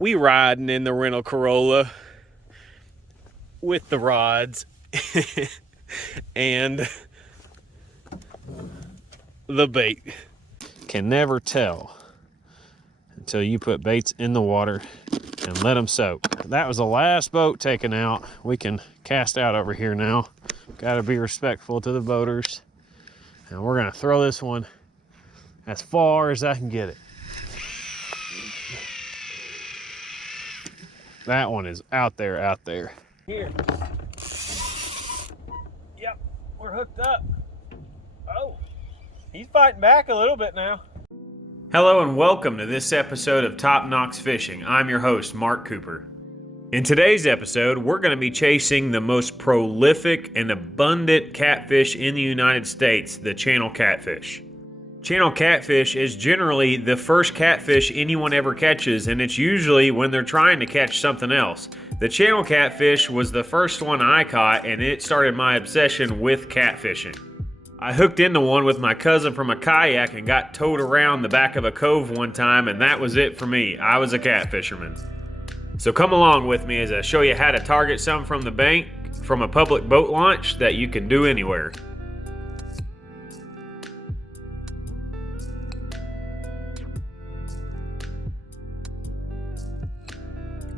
we riding in the rental Corolla with the rods and the bait. Can never tell until you put baits in the water and let them soak. That was the last boat taken out. We can cast out over here now. Gotta be respectful to the boaters. And we're gonna throw this one as far as I can get it. That one is out there. Here. Yep, we're hooked up. Oh, he's fighting back a little bit now. Hello and welcome to this episode of Top Knox Fishing. I'm your host, Mark Cooper. In today's episode, we're going to be chasing the most prolific and abundant catfish in the United States, the channel catfish. Channel catfish is generally the first catfish anyone ever catches, and it's usually when they're trying to catch something else. The channel catfish was the first one I caught, and it started my obsession with catfishing. I hooked into one with my cousin from a kayak and got towed around the back of a cove one time, and that was it for me. I was a catfisherman. So come along with me as I show you how to target some from the bank from a public boat launch that you can do anywhere.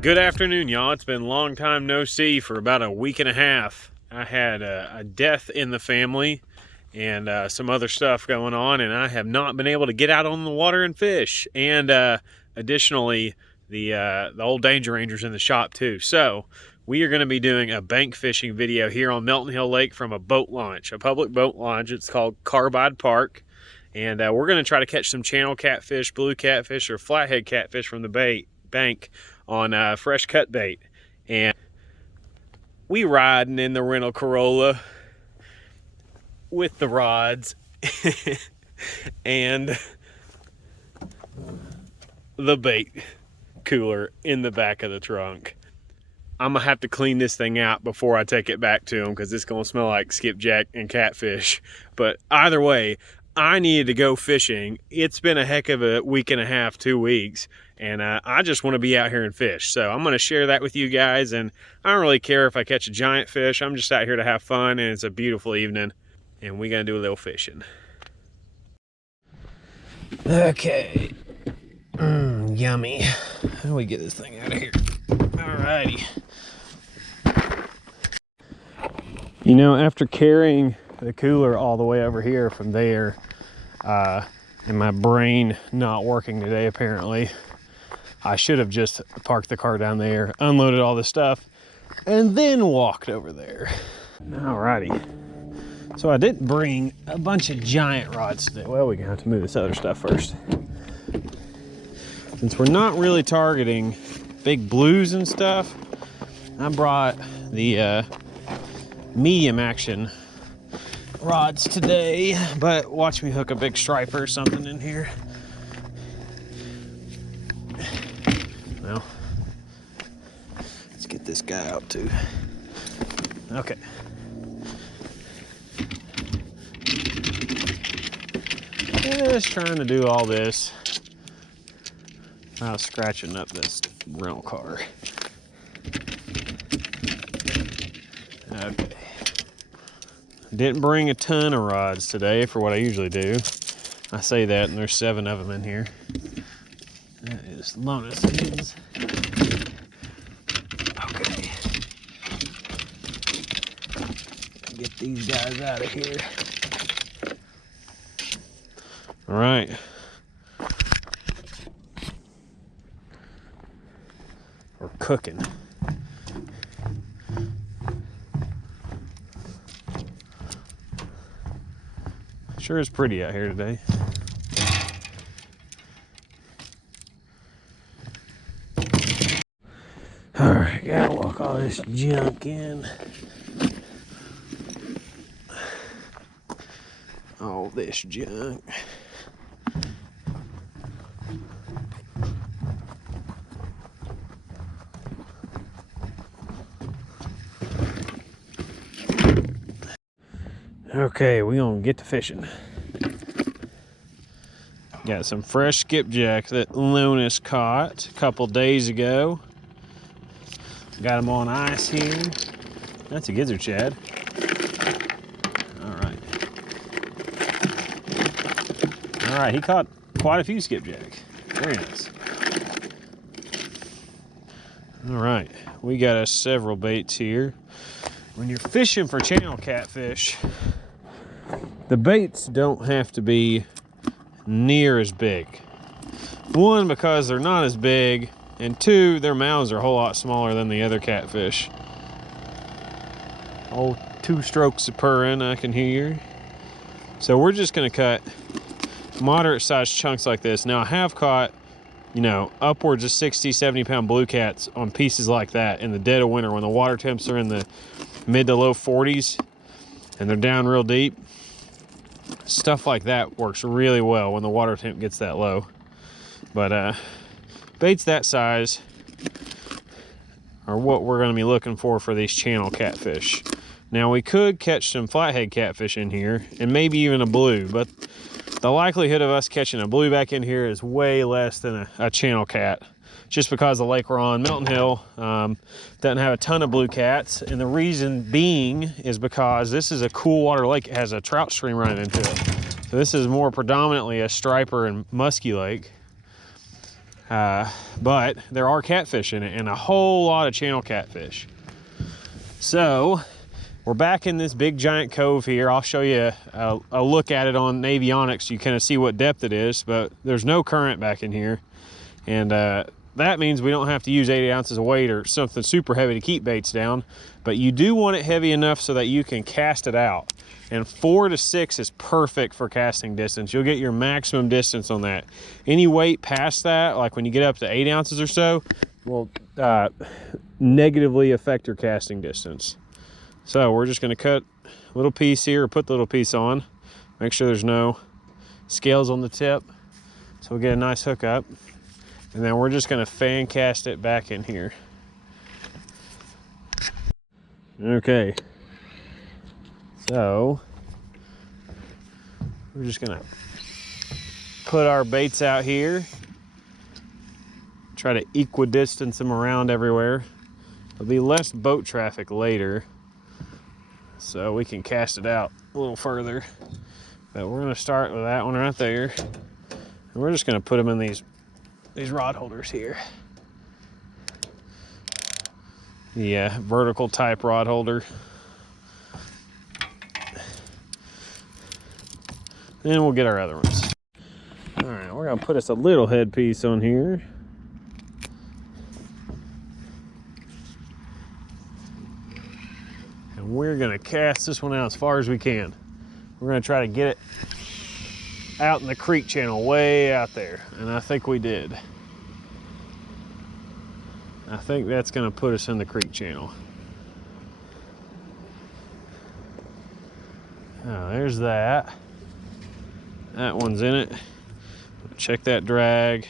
Good afternoon, y'all. It's been a long time no see for about a week and a half. I had a death in the family and some other stuff going on, and I have not been able to get out on the water and fish. And additionally, the old Danger Ranger's in the shop too. So we are going to be doing a bank fishing video here on Melton Hill Lake from a boat launch, a public boat launch. It's called Carbide Park. And we're going to try to catch some channel catfish, blue catfish, or flathead catfish from the bank on fresh cut bait. And we riding in the rental Corolla with the rods and the bait cooler in the back of the trunk. I'm gonna have to clean this thing out before I take it back to them because it's gonna smell like skipjack and catfish. But either way, I needed to go fishing. It's been a heck of a week and a half, 2 weeks, and I just want to be out here and fish. So I'm going to share that with you guys, and I don't really care if I catch a giant fish. I'm just out here to have fun, and it's a beautiful evening, and we're going to do a little fishing. Okay. Yummy. How do we get this thing out of here? Alrighty. You know, after carrying the cooler all the way over here from there, and my brain not working today apparently, I should have just parked the car down there, unloaded all this stuff, and then walked over there. Alrighty. So I didn't bring a bunch of giant rods today. Well, we're gonna have to move this other stuff first. Since we're not really targeting big blues and stuff, I brought the medium action rods today, but watch me hook a big striper or something in here. Well, let's get this guy out too. Okay. Just trying to do all this without scratching up this rental car. Okay. Didn't bring a ton of rods today for what I usually do. I say that, and there's 7 of them in here. That is bonuses. Okay. Get these guys out of here. All right. We're cooking. Sure is pretty out here today. All right, gotta walk all this junk in. All this junk. Okay, we're gonna get to fishing. Got some fresh skipjack that Lunas caught a couple days ago. Got him on ice here. That's a gizzard shad. All right. All right, he caught quite a few skipjack. Very nice. All right, we got us several baits here. When you're fishing for channel catfish, the baits don't have to be near as big. One, because they're not as big, and two, their mouths are a whole lot smaller than the other catfish. Oh, 2 strokes of purring I can hear. So we're just gonna cut moderate sized chunks like this. Now I have caught, you know, upwards of 60, 70 pound blue cats on pieces like that in the dead of winter when the water temps are in the mid to low 40s and they're down real deep. Stuff like that works really well when the water temp gets that low. But baits that size are what we're going to be looking for these channel catfish. Now we could catch some flathead catfish in here and maybe even a blue, but the likelihood of us catching a blue back in here is way less than a channel cat, just because the lake we're on, Milton Hill, doesn't have a ton of blue cats. And the reason being is because this is a cool water lake. It has a trout stream running into it. So this is more predominantly a striper and musky lake. But there are catfish in it and a whole lot of channel catfish. So we're back in this big giant cove here. I'll show you a look at it on avionics. You kind of see what depth it is, but there's no current back in here. And that means we don't have to use 80 ounces of weight or something super heavy to keep baits down, but you do want it heavy enough so that you can cast it out. And 4 to 6 is perfect for casting distance. You'll get your maximum distance on that. Any weight past that, like when you get up to 8 ounces or so, will negatively affect your casting distance. So we're just going to cut a little piece here, or put the little piece on. Make sure there's no scales on the tip, so we get a nice hook up. And then we're just going to fan cast it back in here. Okay. So we're just going to put our baits out here. Try to equidistance them around everywhere. There'll be less boat traffic later, so we can cast it out a little further. But we're going to start with that one right there. And we're just going to put them in these rod holders here. Yeah, vertical type rod holder. Then we'll get our other ones. All right, we're going to put us a little headpiece on here. And we're going to cast this one out as far as we can. We're going to try to get it out in the creek channel way out there, and I think we did. I think that's going to put us in the creek channel. Oh, there's that. That one's in it. Check that drag,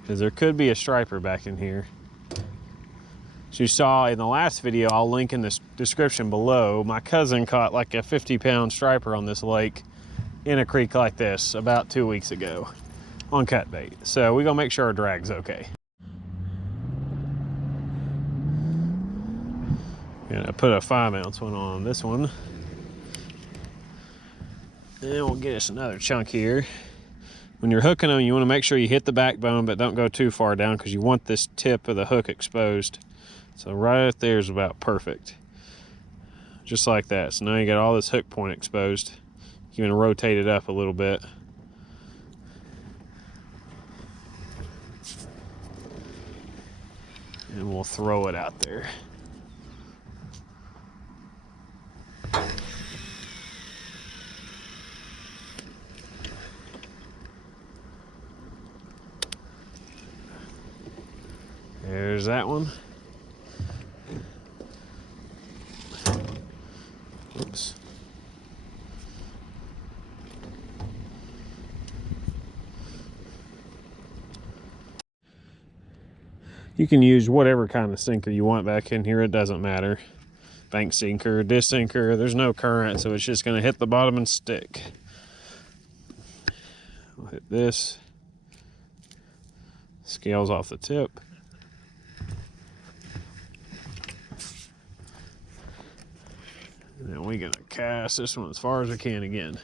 because there could be a striper back in here. As you saw in the last video, I'll link in the description below, my cousin caught like a 50-pound striper on this lake in a creek like this about 2 weeks ago on cut bait. So we're gonna make sure our drag's okay. Gonna put a 5-ounce one on this one. And we'll get us another chunk here. When you're hooking them, you want to make sure you hit the backbone, but don't go too far down, because you want this tip of the hook exposed. So right there is about perfect. Just like that. So now you got all this hook point exposed. You can rotate it up a little bit. And we'll throw it out there. There's that one. Oops. You can use whatever kind of sinker you want back in here, it doesn't matter. Bank sinker, disc sinker, there's no current, so it's just gonna hit the bottom and stick. hit this. Scales off the tip. And then we're gonna cast this one as far as I can again.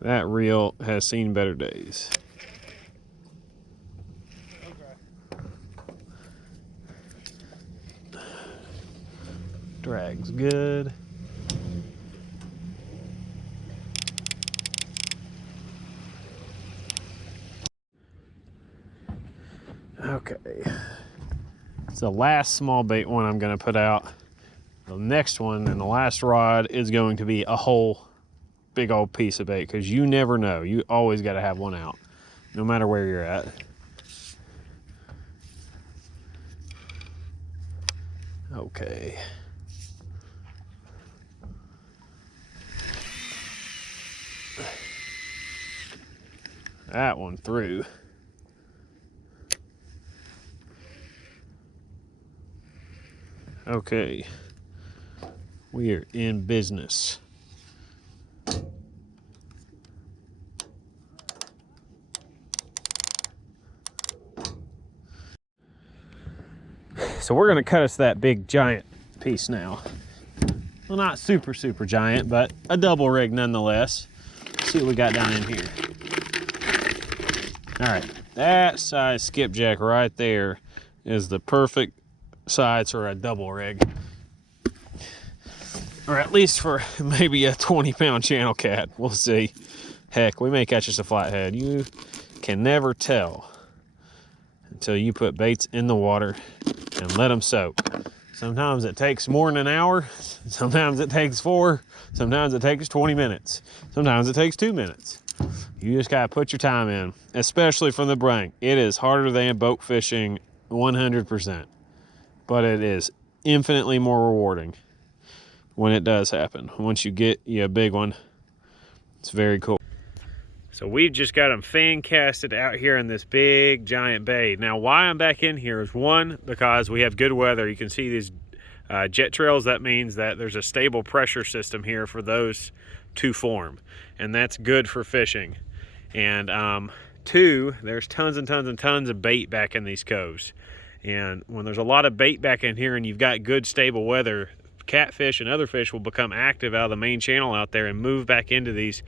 That reel has seen better days. Okay. Drag's good. Okay. It's the last small bait one I'm going to put out. The next one and the last rod is going to be a whole big old piece of bait, because you never know. You always got to have one out, no matter where you're at. Okay. That one through. Okay, we are in business. So we're gonna cut us that big giant piece now. Well, not super giant, but a double rig nonetheless. Let's see what we got down in here. All right, that size skipjack right there is the perfect size for a double rig, or at least for maybe a 20-pound channel cat. We'll see. Heck, we may catch us a flathead. You can never tell until you put baits in the water and let them soak. Sometimes it takes more than an hour, sometimes it takes 4, sometimes it takes 20 minutes, sometimes it takes 2 minutes. You just gotta put your time in, especially from the brink. It is harder than boat fishing 100%. But it is infinitely more rewarding when it does happen. Once you get you a big one, it's very cool. So we've just got them fan casted out here in this big giant bay. Now why I'm back in here is, one, because we have good weather. You can see these jet trails. That means that there's a stable pressure system here for those to form, and that's good for fishing. And 2, there's tons and tons and tons of bait back in these coves. And when there's a lot of bait back in here and you've got good stable weather, catfish and other fish will become active out of the main channel out there and move back into these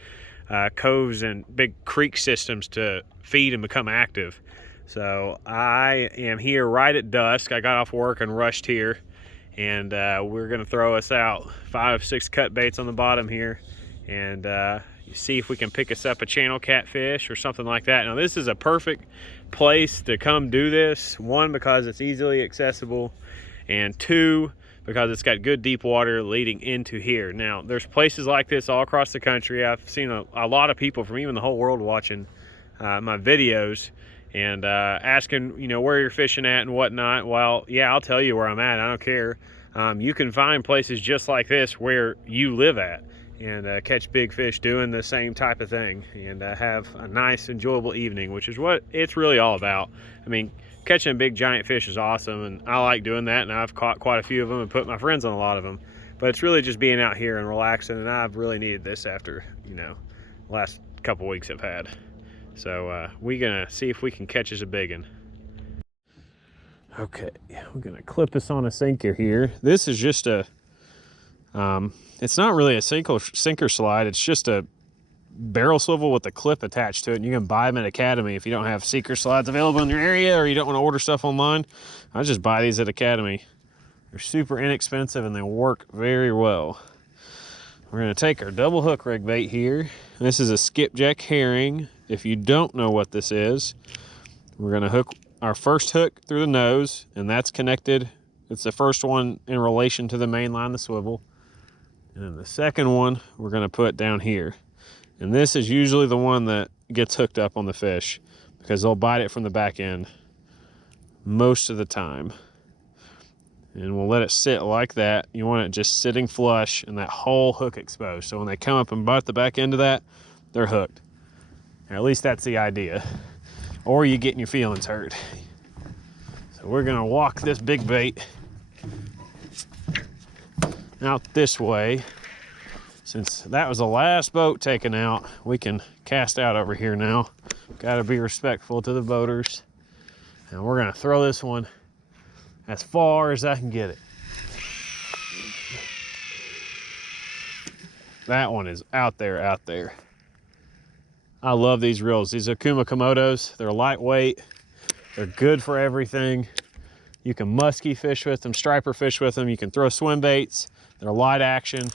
coves and big creek systems to feed and become active. So I am here right at dusk. I got off work and rushed here, and we're gonna throw us out 5, 6 cut baits on the bottom here, and see if we can pick us up a channel catfish or something like that. Now this is a perfect place to come do this. 1, because it's easily accessible, and 2, because it's got good deep water leading into here. Now there's places like this all across the country. I've seen a lot of people from even the whole world watching my videos and asking, you know, where you're fishing at and whatnot. Well, yeah, I'll tell you where I'm at. I don't care. You can find places just like this where you live at, and catch big fish doing the same type of thing, and have a nice, enjoyable evening, which is what it's really all about. I mean, catching big giant fish is awesome, and I like doing that, and I've caught quite a few of them and put my friends on a lot of them. But it's really just being out here and relaxing, and I've really needed this after, you know, last couple weeks I've had. So we're gonna see if we can catch us a big one. Okay, we're gonna clip us on a sinker here. This is just a it's not really a sinker slide. It's just a barrel swivel with a clip attached to it, and you can buy them at Academy if you don't have sinker slides available in your area, or you don't want to order stuff online. I just buy these at Academy. They're super inexpensive and they work very well. We're going to take our double hook rig bait here. This is a skipjack herring. If you don't know what this is, we're going to hook our first hook through the nose, and that's connected. It's the first one in relation to the main line, the swivel. And then the second one we're going to put down here. And this is usually the one that gets hooked up on the fish, because they'll bite it from the back end most of the time. And we'll let it sit like that. You want it just sitting flush and that whole hook exposed. So when they come up and bite the back end of that, they're hooked. Or at least that's the idea. Or you getting your feelings hurt. So we're gonna walk this big bait out this way. Since that was the last boat taken out, we can cast out over here now. Gotta be respectful to the boaters. And we're gonna throw this one as far as I can get it. That one is out there, out there. I love these reels. These Okuma Komodos, they're lightweight. They're good for everything. You can musky fish with them, striper fish with them. You can throw swim baits. They're light action.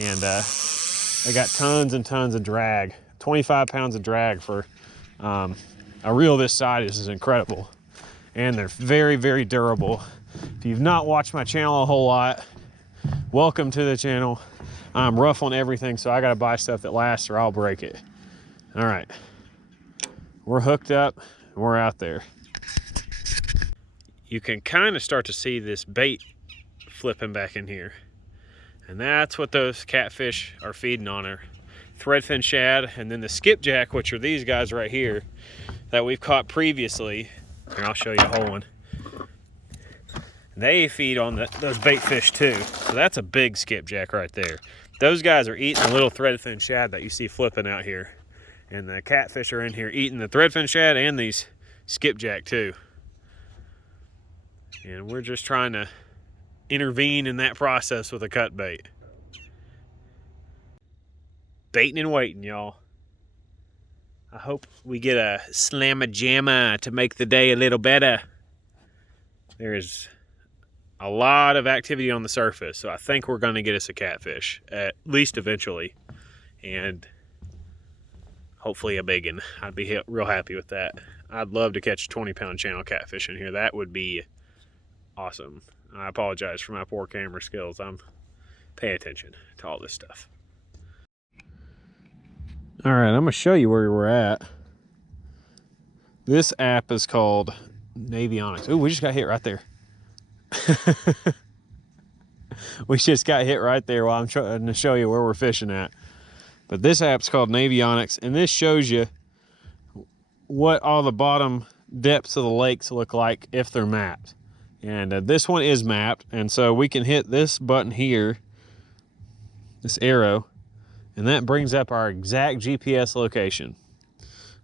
And they got tons and tons of drag. 25 pounds of drag for a reel this size is incredible. And they're very, very durable. If you've not watched my channel a whole lot, welcome to the channel. I'm rough on everything, so I gotta buy stuff that lasts or I'll break it. All right, we're hooked up and we're out there. You can kind of start to see this bait flipping back in here. And that's what those catfish are feeding on, are threadfin shad, and then the skipjack, which are these guys right here that we've caught previously. Here, I'll show you a whole one. They feed on those bait fish too. So that's a big skipjack right there. Those guys are eating the little threadfin shad that you see flipping out here. And the catfish are in here eating the threadfin shad and these skipjack too. And we're just trying to intervene in that process with a cut bait. Baiting and waiting, y'all. I hope we get a slamma-jamma to make the day a little better. There is a lot of activity on the surface, so I think we're going to get us a catfish, at least eventually. And hopefully a big one. I'd be real happy with that. I'd love to catch a 20-pound channel catfish in here. That would be awesome. I apologize for my poor camera skills. Pay attention to all this stuff. All right, I'm gonna show you where we're at. This app is called Navionics. Oh, we just got hit right there. We just got hit right there while I'm trying to show you where we're fishing at. But this app's called Navionics, and this shows you what all the bottom depths of the lakes look like if they're mapped. And this one is mapped, and so we can hit this button here, this arrow, and that brings up our exact GPS location.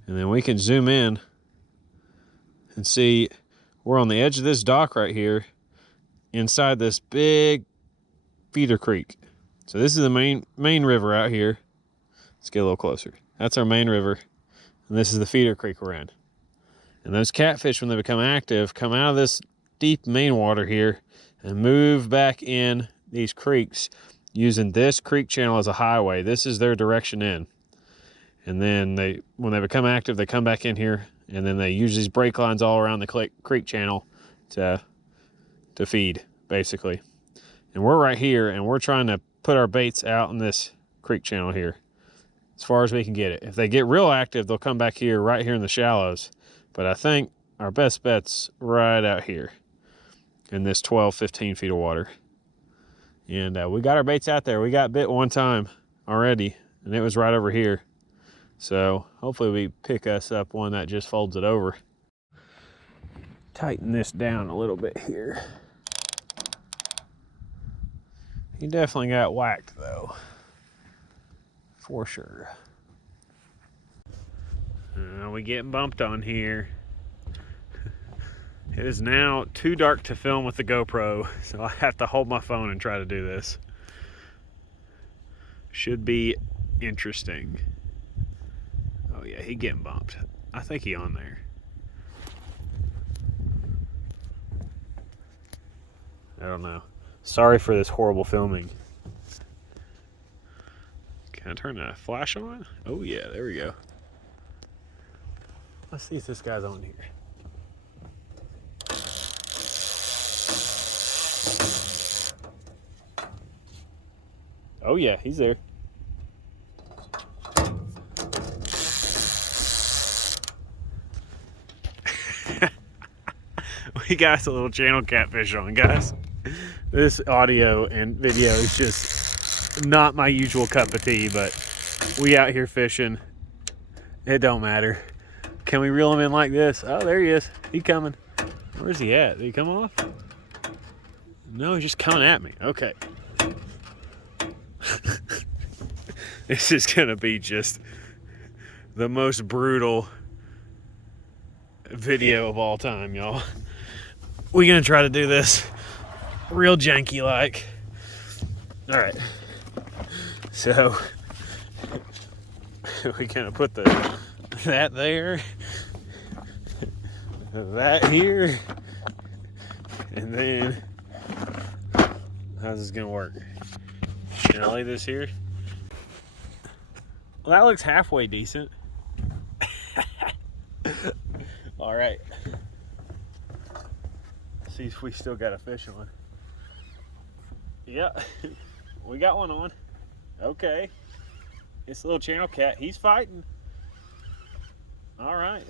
And then we can zoom in and see we're on the edge of this dock right here inside this big feeder creek. So this is the main river out here. Let's get a little closer. That's our main river, and this is the feeder creek we're in. And those catfish, when they become active, come out of this deep main water here and move back in these creeks using this creek channel as a highway. This is their direction in. And then when they become active, they come back in here, and then they use these break lines all around the creek channel to feed, basically. And we're right here, and we're trying to put our baits out in this creek channel here as far as we can get it. If they get real active, they'll come back here, right here in the shallows. But I think our best bet's right out here in this 12, 15 feet of water. And we got our baits out there. We got bit one time already, and it was right over here. So hopefully we pick us up one that just folds it over. Tighten this down a little bit here. He definitely got whacked though, for sure. We getting bumped on here. It is now too dark to film with the GoPro, so I have to hold my phone and try to do this. Should be interesting. Oh yeah, he getting bumped. I think he on there. I don't know. Sorry for this horrible filming. Can I turn the flash on? Oh yeah, there we go. Let's see if this guy's on here. Oh yeah, he's there. We got a little channel catfish on, guys. This audio and video is just not my usual cup of tea, but we out here fishing. It don't matter. Can we reel him in like this? Oh, there he is. He coming. Where's he at? Did he come off? No, he's just coming at me. Okay. This is gonna be just the most brutal video of all time, y'all. We're gonna try to do this real janky like. All right. So we're gonna put that there, that here, and then how's this gonna work? Can I lay this here? Well, that looks halfway decent. All right. See if we still got a fish on. Yeah, we got one on. Okay. It's a little channel cat. He's fighting. All right.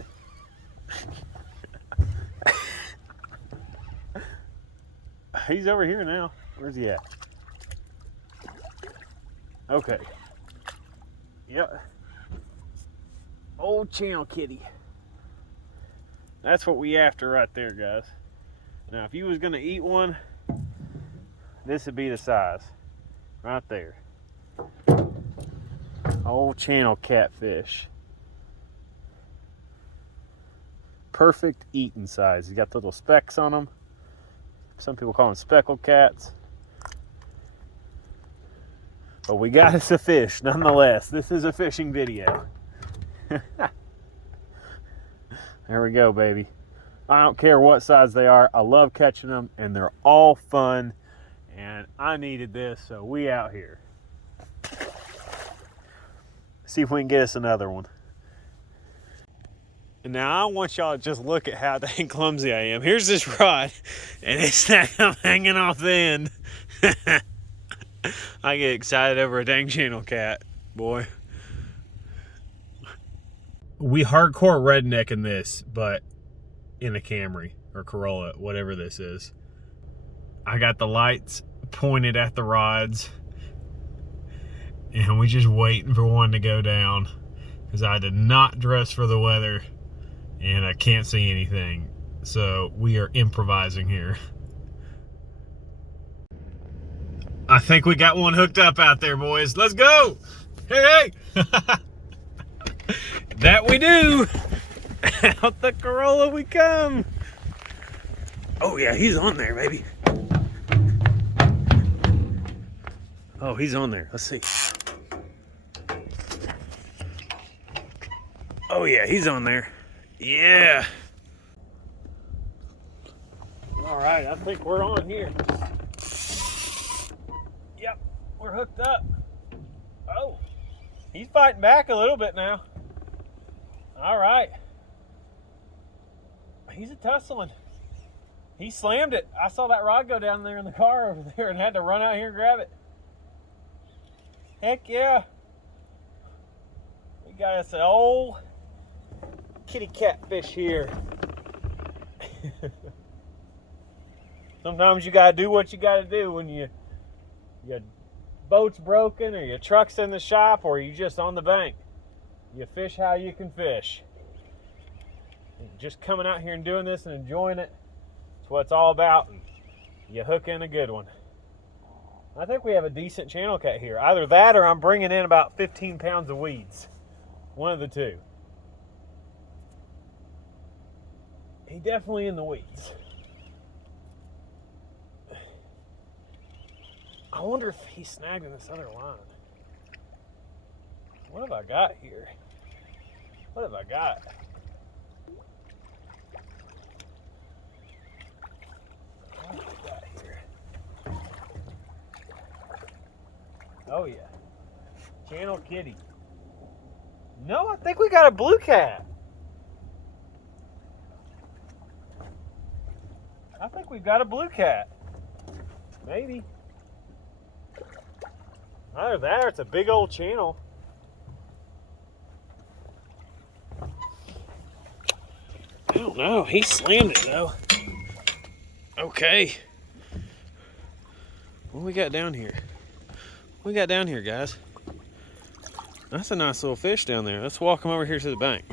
He's over here now. Where's he at? Okay. Yep. Old channel kitty. That's what we after right there, guys. Now, if you was gonna eat one, this would be the size. Right there. Old channel catfish. Perfect eating size. He's got the little specks on them. Some people call them speckled cats. But we got us a fish nonetheless. This is a fishing video. There we go, baby. I don't care what size they are. I love catching them, and they're all fun. And I needed this, so we out here. See if we can get us another one. And now I want y'all to just look at how dang clumsy I am. Here's this rod, and it's hanging off the end. I get excited over a dang channel cat, boy. We hardcore rednecking this, but in a Camry or Corolla, whatever this is. I got the lights pointed at the rods, and we just waiting for one to go down because I did not dress for the weather and I can't see anything. So we are improvising here. I think we got one hooked up out there, boys. Let's go. Hey, hey. That we do. Out the Corolla we come. Oh yeah, he's on there, baby. Oh, he's on there. Let's see. Oh yeah, he's on there. Yeah. All right, I think we're on here. Yep, we're hooked up. Oh, he's fighting back a little bit now. All right. He's a tussling. He slammed it. I saw that rod go down there in the car over there and had to run out here and grab it. Heck yeah. We got us an old kitty catfish here. Sometimes you gotta do what you gotta do when your boat's broken or your truck's in the shop or you just on the bank. You fish how you can fish. Just coming out here and doing this and enjoying it, it's what it's all about. And you hook in a good one. I think we have a decent channel cat here. Either that or I'm bringing in about 15 pounds of weeds. One of the two. He definitely in the weeds. I wonder if he's snagged in this other line. What have I got here? What have I got? What have I got here? Oh yeah. Channel kitty. No, I think we got a blue cat. I think we've got a blue cat. Maybe. Either that or it's a big old channel. I don't know. He slammed it though. Okay. What we got down here? What we got down here, guys? That's a nice little fish down there. Let's walk him over here to the bank.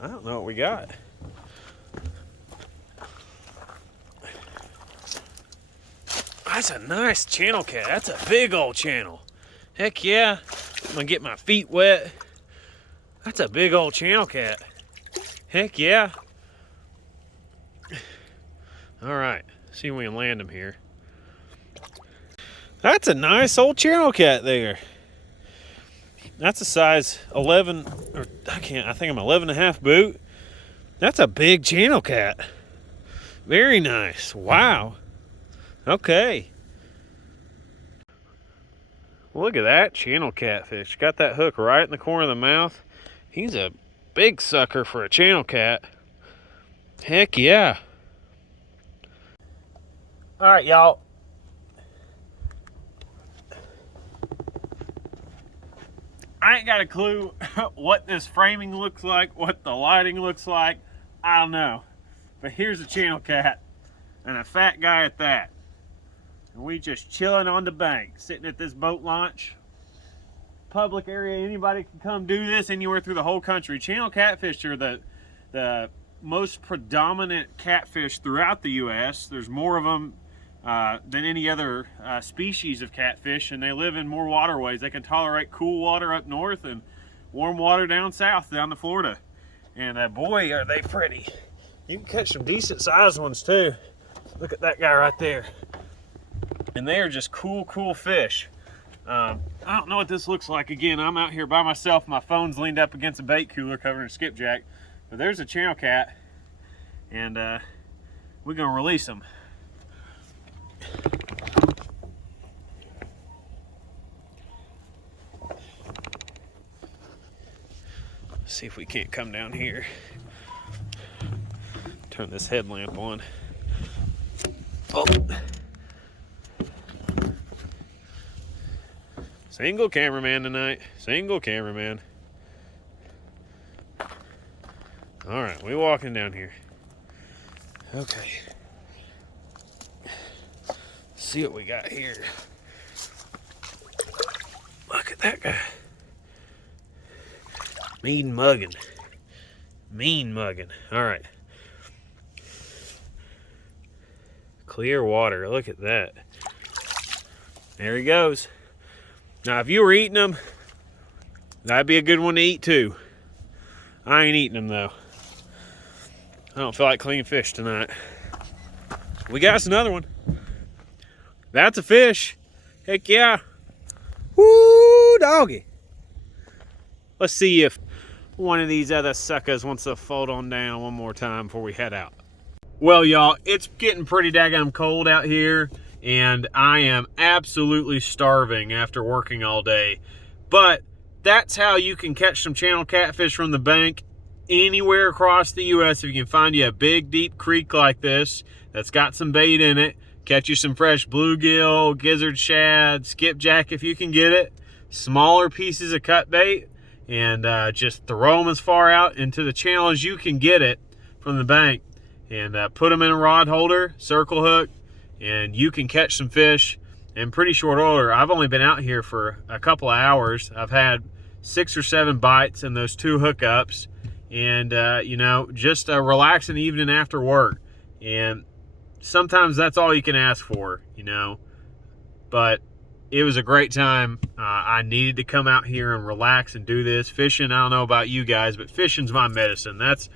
I don't know what we got. That's a nice channel cat. That's a big old channel. Heck yeah. I'm gonna get my feet wet. That's a big old channel cat. Heck yeah. All right, see if we can land him here. That's a nice old channel cat there. That's a size 11, or I think I'm 11 and a half boot. That's a big channel cat. Very nice. Wow. Okay. Look at that channel catfish. Got that hook right in the corner of the mouth. He's a big sucker for a channel cat. Heck yeah. All right, y'all. I ain't got a clue what this framing looks like, what the lighting looks like. I don't know. But here's a channel cat, and a fat guy at that. And we just chilling on the bank, sitting at this boat launch. Public area, anybody can come do this anywhere through the whole country. Channel catfish are the most predominant catfish throughout the U.S. There's more of them than any other species of catfish, and they live in more waterways. They can tolerate cool water up north and warm water down south, down to Florida. And boy, are they pretty. You can catch some decent sized ones too. Look at that guy right there. And they are just cool fish. I don't know what this looks like. Again, I'm out here by myself. My phone's leaned up against a bait cooler covered in skipjack. But there's a channel cat, and we're gonna release them. See if we can't come down here. Turn this headlamp on. Oh. Single cameraman tonight. Single cameraman. All right, we walking down here. Okay. Let's see what we got here. Look at that guy. Mean mugging. Mean mugging. All right. Clear water. Look at that. There he goes. Now, if you were eating them, that'd be a good one to eat too. I ain't eating them though. I don't feel like clean fish tonight. We got us another one. That's a fish. Heck yeah. Woo, doggy. Let's see if one of these other suckers wants to fold on down one more time before we head out. Well, y'all, it's getting pretty daggone cold out here, and I am absolutely starving after working all day. But that's how you can catch some channel catfish from the bank anywhere across the U.S. If you can find you a big, deep creek like this that's got some bait in it, catch you some fresh bluegill, gizzard shad, skipjack if you can get it, smaller pieces of cut bait, and just throw them as far out into the channel as you can get it from the bank, and put them in a rod holder, circle hook, and you can catch some fish in pretty short order. I've only been out here for a couple of hours. I've had 6 or 7 bites and those 2 hookups, and you know, just a relaxing evening after work. And sometimes that's all you can ask for, you know, but it was a great time. I needed to come out here and relax and do this. Fishing, I don't know about you guys, but fishing's my medicine. That's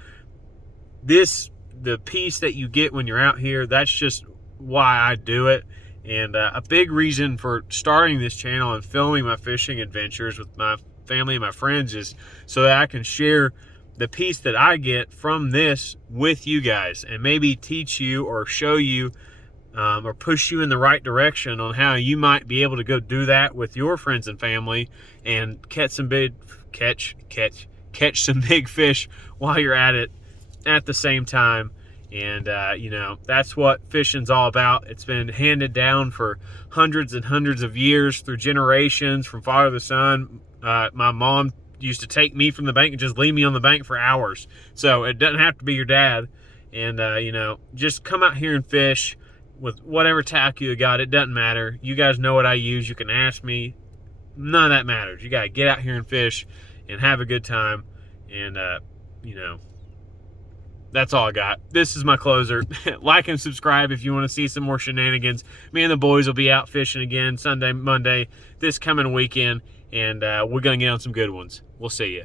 the peace that you get when you're out here. That's just why I do it. And a big reason for starting this channel and filming my fishing adventures with my family and my friends is so that I can share the peace that I get from this with you guys, and maybe teach you or show you or push you in the right direction on how you might be able to go do that with your friends and family and catch some big fish while you're at it at the same time. And you know, that's what fishing's all about. It's been handed down for hundreds and hundreds of years through generations from father to son. My mom used to take me from the bank and just leave me on the bank for hours, so it doesn't have to be your dad. And you know, just come out here and fish with whatever tackle you got. It doesn't matter. You guys know what I use. You can ask me. None of that matters. You got to get out here and fish and have a good time. And you know, that's all I got. This is my closer. Like and subscribe if you want to see some more shenanigans. Me and the boys will be out fishing again Sunday, Monday, this coming weekend, and we're going to get on some good ones. We'll see you.